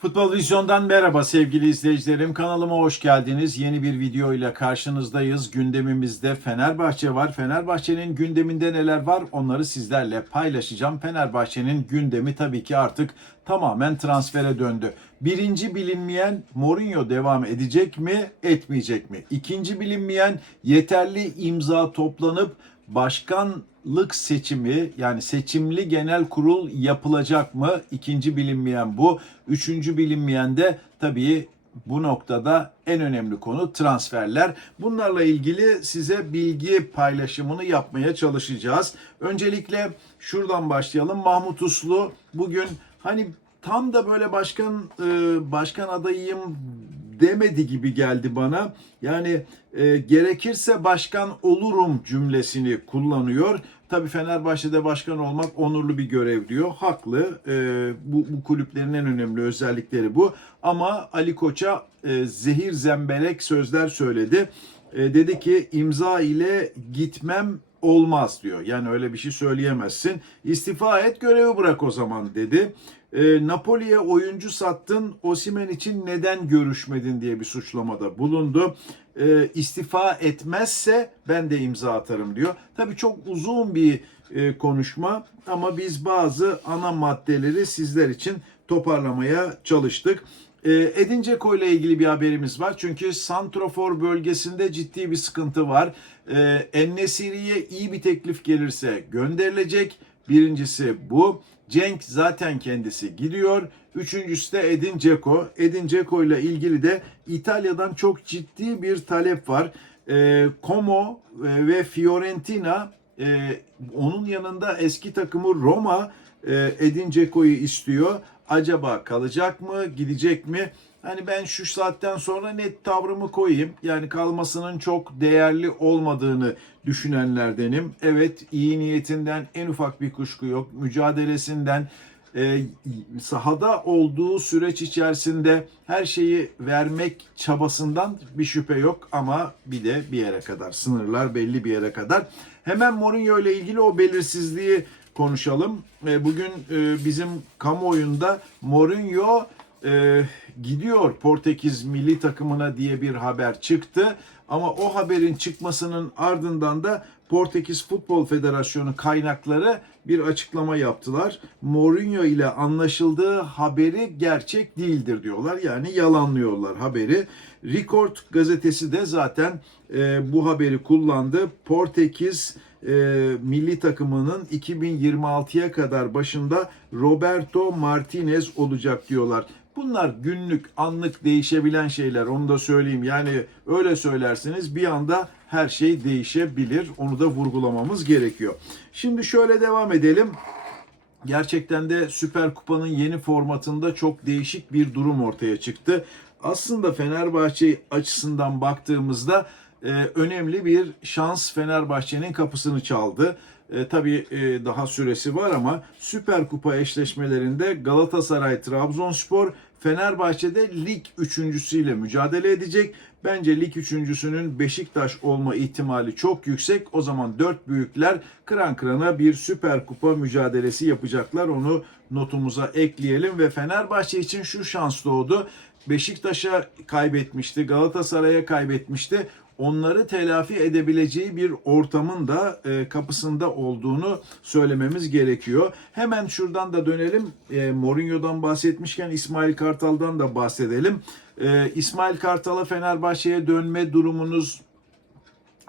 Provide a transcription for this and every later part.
futbol vizyon Futbol Vizyon'dan merhaba sevgili izleyicilerim. Kanalıma hoş geldiniz. Yeni bir video ile karşınızdayız. Gündemimizde Fenerbahçe var. Fenerbahçe'nin gündeminde neler var onları sizlerle paylaşacağım. Fenerbahçe'nin gündemi tabii ki artık tamamen transfere döndü. Birinci bilinmeyen Mourinho devam edecek mi, etmeyecek mi? İkinci bilinmeyen yeterli imza toplanıp başkanlık seçimi yani seçimli genel kurul yapılacak mı? İkinci bilinmeyen bu. Üçüncü bilinmeyen de tabii bu noktada en önemli konu transferler. Bunlarla ilgili size bilgi paylaşımını yapmaya çalışacağız. Öncelikle şuradan başlayalım. Mahmut Uslu bugün hani tam da böyle başkan e, başkan adayıyım demedi gibi geldi bana. Yani e, gerekirse başkan olurum cümlesini kullanıyor. Tabii Fenerbahçe'de başkan olmak onurlu bir görev diyor. Haklı. E, bu, bu kulüplerin en önemli özellikleri bu. Ama Ali Koç'a e, zehir zemberek sözler söyledi. E, dedi ki imza ile gitmem olmaz diyor. Yani öyle bir şey söyleyemezsin. İstifa et görevi bırak o zaman dedi. E, Napoli'ye oyuncu sattın, Osimen için neden görüşmedin diye bir suçlamada bulundu. E, istifa etmezse ben de imza atarım diyor. Tabii çok uzun bir e, konuşma ama biz bazı ana maddeleri sizler için toparlamaya çalıştık. E, Edin Dzeko ile ilgili bir haberimiz var. Çünkü Santrofor bölgesinde ciddi bir sıkıntı var. Ennesiri'ye iyi bir teklif gelirse gönderilecek. Birincisi bu. Cenk zaten kendisi gidiyor. Üçüncüsü de Edin Dzeko. Edin Dzeko ile ilgili de İtalya'dan çok ciddi bir talep var. E, Como e, ve Fiorentina e, onun yanında eski takımı Roma e, Edin Dzeko'yu istiyor. Acaba kalacak mı, gidecek mi? Hani ben şu saatten sonra net tavrımı koyayım. Yani kalmasının çok değerli olmadığını düşünenlerdenim. Evet iyi niyetinden en ufak bir kuşku yok. Mücadelesinden e, sahada olduğu süreç içerisinde her şeyi vermek çabasından bir şüphe yok ama bir de bir yere kadar sınırlar belli bir yere kadar. Hemen Mourinho ile ilgili o belirsizliği konuşalım. E, bugün e, bizim kamuoyunda Mourinho e, gidiyor Portekiz milli takımına diye bir haber çıktı. Ama o haberin çıkmasının ardından da Portekiz Futbol Federasyonu kaynakları bir açıklama yaptılar. Mourinho ile anlaşıldığı haberi gerçek değildir diyorlar. Yani yalanlıyorlar haberi. Record gazetesi de zaten e, bu haberi kullandı. Portekiz e, milli takımının 2026'ya kadar başında Roberto Martinez olacak diyorlar. Bunlar günlük, anlık değişebilen şeyler. Onu da söyleyeyim. Yani öyle söylersiniz bir anda her şey değişebilir. Onu da vurgulamamız gerekiyor. Şimdi şöyle devam edelim. Gerçekten de Süper Kupa'nın yeni formatında çok değişik bir durum ortaya çıktı. Aslında Fenerbahçe açısından baktığımızda e, önemli bir şans Fenerbahçe'nin kapısını çaldı. E, tabii e, daha süresi var ama Süper Kupa eşleşmelerinde Galatasaray, Trabzonspor, Fenerbahçe'de lig üçüncüsüyle mücadele edecek. Bence lig üçüncüsünün Beşiktaş olma ihtimali çok yüksek. O zaman dört büyükler kıran kırana bir Süper Kupa mücadelesi yapacaklar. Onu notumuza ekleyelim ve Fenerbahçe için şu şans doğdu. Beşiktaş'a kaybetmişti, Galatasaray'a kaybetmişti onları telafi edebileceği bir ortamın da e, kapısında olduğunu söylememiz gerekiyor. Hemen şuradan da dönelim. E, Mourinho'dan bahsetmişken İsmail Kartal'dan da bahsedelim. E, İsmail Kartal'a Fenerbahçe'ye dönme durumunuz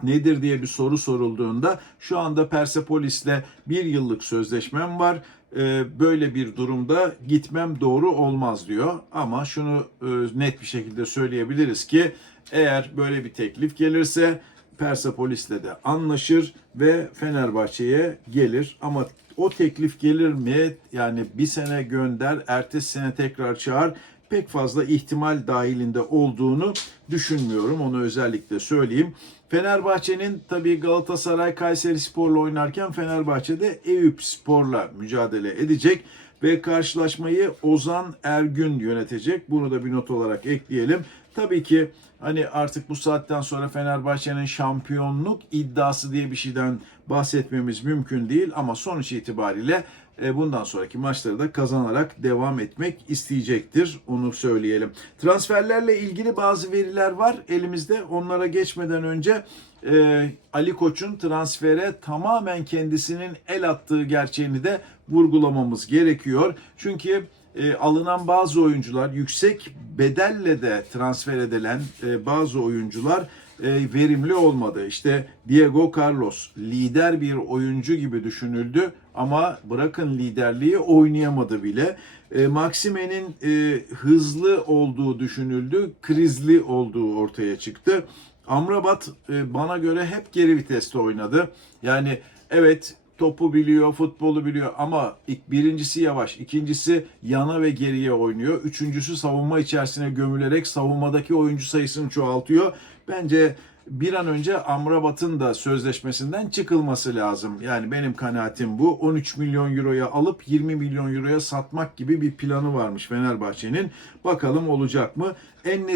nedir diye bir soru sorulduğunda şu anda Persepolis'le bir yıllık sözleşmem var. Ee, böyle bir durumda gitmem doğru olmaz diyor. Ama şunu e, net bir şekilde söyleyebiliriz ki eğer böyle bir teklif gelirse Persepolis'le de anlaşır ve Fenerbahçe'ye gelir. Ama o teklif gelir mi? Yani bir sene gönder, ertesi sene tekrar çağır pek fazla ihtimal dahilinde olduğunu düşünmüyorum. Onu özellikle söyleyeyim. Fenerbahçe'nin tabii Galatasaray Kayseri Spor'la oynarken Fenerbahçe'de Eyüp Spor'la mücadele edecek ve karşılaşmayı Ozan Ergün yönetecek. Bunu da bir not olarak ekleyelim. Tabii ki hani artık bu saatten sonra Fenerbahçe'nin şampiyonluk iddiası diye bir şeyden bahsetmemiz mümkün değil ama sonuç itibariyle e, bundan sonraki maçları da kazanarak devam etmek isteyecektir. Onu söyleyelim. Transferlerle ilgili bazı veriler var elimizde. Onlara geçmeden önce e, Ali Koç'un transfere tamamen kendisinin el attığı gerçeğini de vurgulamamız gerekiyor. Çünkü e, alınan bazı oyuncular yüksek bedelle de transfer edilen e, bazı oyuncular e, verimli olmadı. İşte Diego Carlos lider bir oyuncu gibi düşünüldü ama bırakın liderliği oynayamadı bile. E, Maxime'nin e, hızlı olduğu düşünüldü, krizli olduğu ortaya çıktı. Amrabat e, bana göre hep geri viteste oynadı. Yani evet topu biliyor, futbolu biliyor ama ilk birincisi yavaş, ikincisi yana ve geriye oynuyor. Üçüncüsü savunma içerisine gömülerek savunmadaki oyuncu sayısını çoğaltıyor. Bence bir an önce Amrabat'ın da sözleşmesinden çıkılması lazım. Yani benim kanaatim bu. 13 milyon euroya alıp 20 milyon euroya satmak gibi bir planı varmış Fenerbahçe'nin. Bakalım olacak mı? En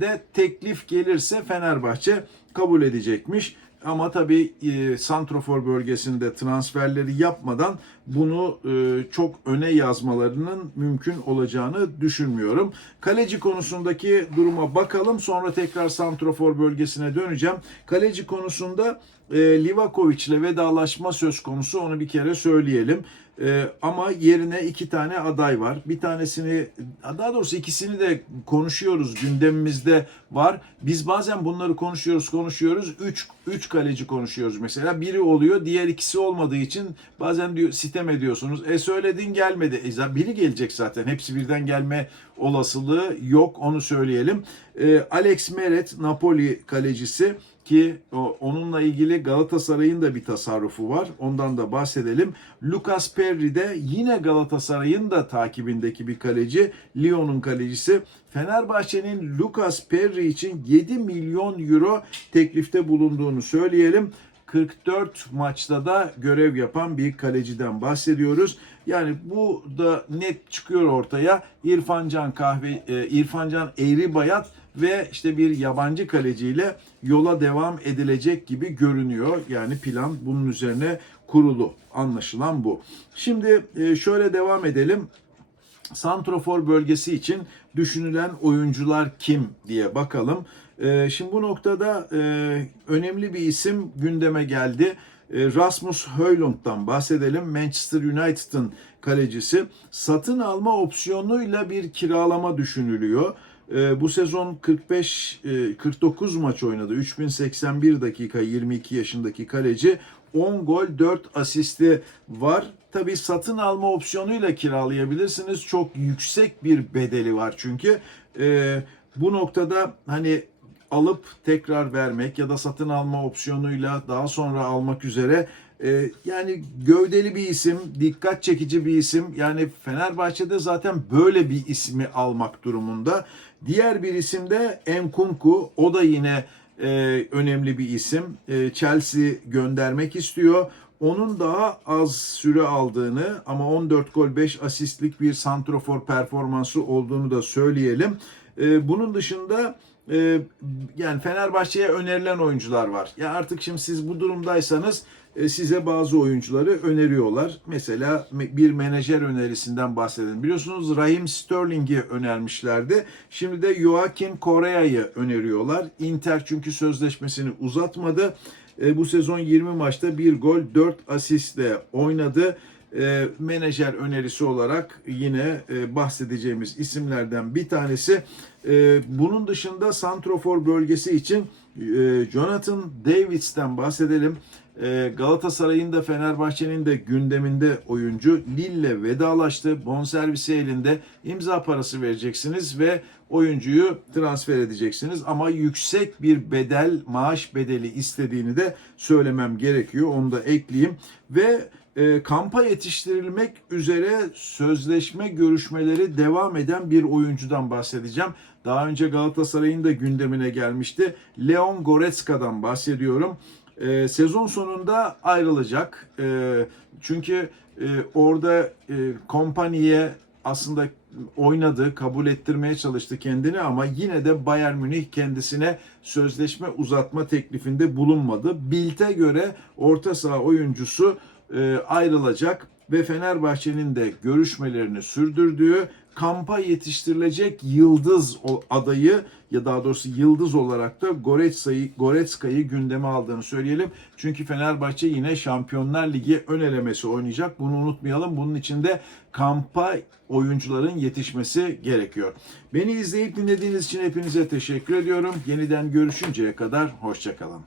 de teklif gelirse Fenerbahçe kabul edecekmiş. Ama tabii e, Santrofor bölgesinde transferleri yapmadan bunu e, çok öne yazmalarının mümkün olacağını düşünmüyorum. Kaleci konusundaki duruma bakalım. Sonra tekrar Santrofor bölgesine döneceğim. Kaleci konusunda e, Livakovic ile vedalaşma söz konusu onu bir kere söyleyelim. E, ama yerine iki tane aday var. Bir tanesini daha doğrusu ikisini de konuşuyoruz gündemimizde var. Biz bazen bunları konuşuyoruz konuşuyoruz. Üç, üç kaleci konuşuyoruz mesela. Biri oluyor diğer ikisi olmadığı için bazen diyor sitem ediyorsunuz. E söyledin gelmedi. E, biri gelecek zaten. Hepsi birden gelme olasılığı yok onu söyleyelim. E, Alex Meret Napoli kalecisi ki onunla ilgili Galatasaray'ın da bir tasarrufu var. Ondan da bahsedelim. Lucas Perry de yine Galatasaray'ın da takibindeki bir kaleci. Lyon'un kalecisi. Fenerbahçe'nin Lucas Perry için 7 milyon euro teklifte bulunduğunu söyleyelim. 44 maçta da görev yapan bir kaleciden bahsediyoruz. Yani bu da net çıkıyor ortaya. İrfan Can Kahve, e, İrfan Can Eğri Bayat ve işte bir yabancı kaleciyle yola devam edilecek gibi görünüyor. Yani plan bunun üzerine kurulu. Anlaşılan bu. Şimdi e, şöyle devam edelim. Santrofor bölgesi için düşünülen oyuncular kim diye bakalım. Ee, şimdi bu noktada e, önemli bir isim gündeme geldi. E, Rasmus Højlund'dan bahsedelim. Manchester United'ın kalecisi. Satın alma opsiyonuyla bir kiralama düşünülüyor. E, bu sezon 45 e, 49 maç oynadı. 3081 dakika 22 yaşındaki kaleci. 10 gol 4 asisti var. Tabi satın alma opsiyonuyla kiralayabilirsiniz. Çok yüksek bir bedeli var çünkü. E, bu noktada hani alıp tekrar vermek ya da satın alma opsiyonuyla daha sonra almak üzere e, yani gövdeli bir isim, dikkat çekici bir isim. Yani Fenerbahçe'de zaten böyle bir ismi almak durumunda. Diğer bir isim de Enkunku. O da yine e, önemli bir isim. E, Chelsea göndermek istiyor. Onun daha az süre aldığını ama 14 gol 5 asistlik bir santrofor performansı olduğunu da söyleyelim. E, bunun dışında e, yani Fenerbahçe'ye önerilen oyuncular var. Ya artık şimdi siz bu durumdaysanız e, size bazı oyuncuları öneriyorlar. Mesela me- bir menajer önerisinden bahsedelim. Biliyorsunuz Raheem Sterling'i önermişlerdi. Şimdi de Joaquin Correa'yı öneriyorlar. Inter çünkü sözleşmesini uzatmadı. E, bu sezon 20 maçta 1 gol 4 asistle oynadı. E, menajer önerisi olarak yine e, bahsedeceğimiz isimlerden bir tanesi. E, bunun dışında Santrofor bölgesi için e, Jonathan Davids'ten bahsedelim. E, Galatasaray'ın da Fenerbahçe'nin de gündeminde oyuncu Lille vedalaştı. Bonservisi elinde imza parası vereceksiniz ve oyuncuyu transfer edeceksiniz ama yüksek bir bedel, maaş bedeli istediğini de söylemem gerekiyor. Onu da ekleyeyim ve e, kampa yetiştirilmek üzere sözleşme görüşmeleri devam eden bir oyuncudan bahsedeceğim. Daha önce Galatasaray'ın da gündemine gelmişti. Leon Goretzka'dan bahsediyorum. E, sezon sonunda ayrılacak. E, çünkü e, orada e, kompaniye aslında oynadı, kabul ettirmeye çalıştı kendini ama yine de Bayern Münih kendisine sözleşme uzatma teklifinde bulunmadı. Bild'e göre orta saha oyuncusu e, ayrılacak ve Fenerbahçe'nin de görüşmelerini sürdürdüğü kampa yetiştirilecek yıldız adayı ya daha doğrusu yıldız olarak da Goretzka'yı Goretzka'yı gündeme aldığını söyleyelim. Çünkü Fenerbahçe yine Şampiyonlar Ligi ön elemesi oynayacak. Bunu unutmayalım. Bunun için de kampa oyuncuların yetişmesi gerekiyor. Beni izleyip dinlediğiniz için hepinize teşekkür ediyorum. Yeniden görüşünceye kadar hoşçakalın.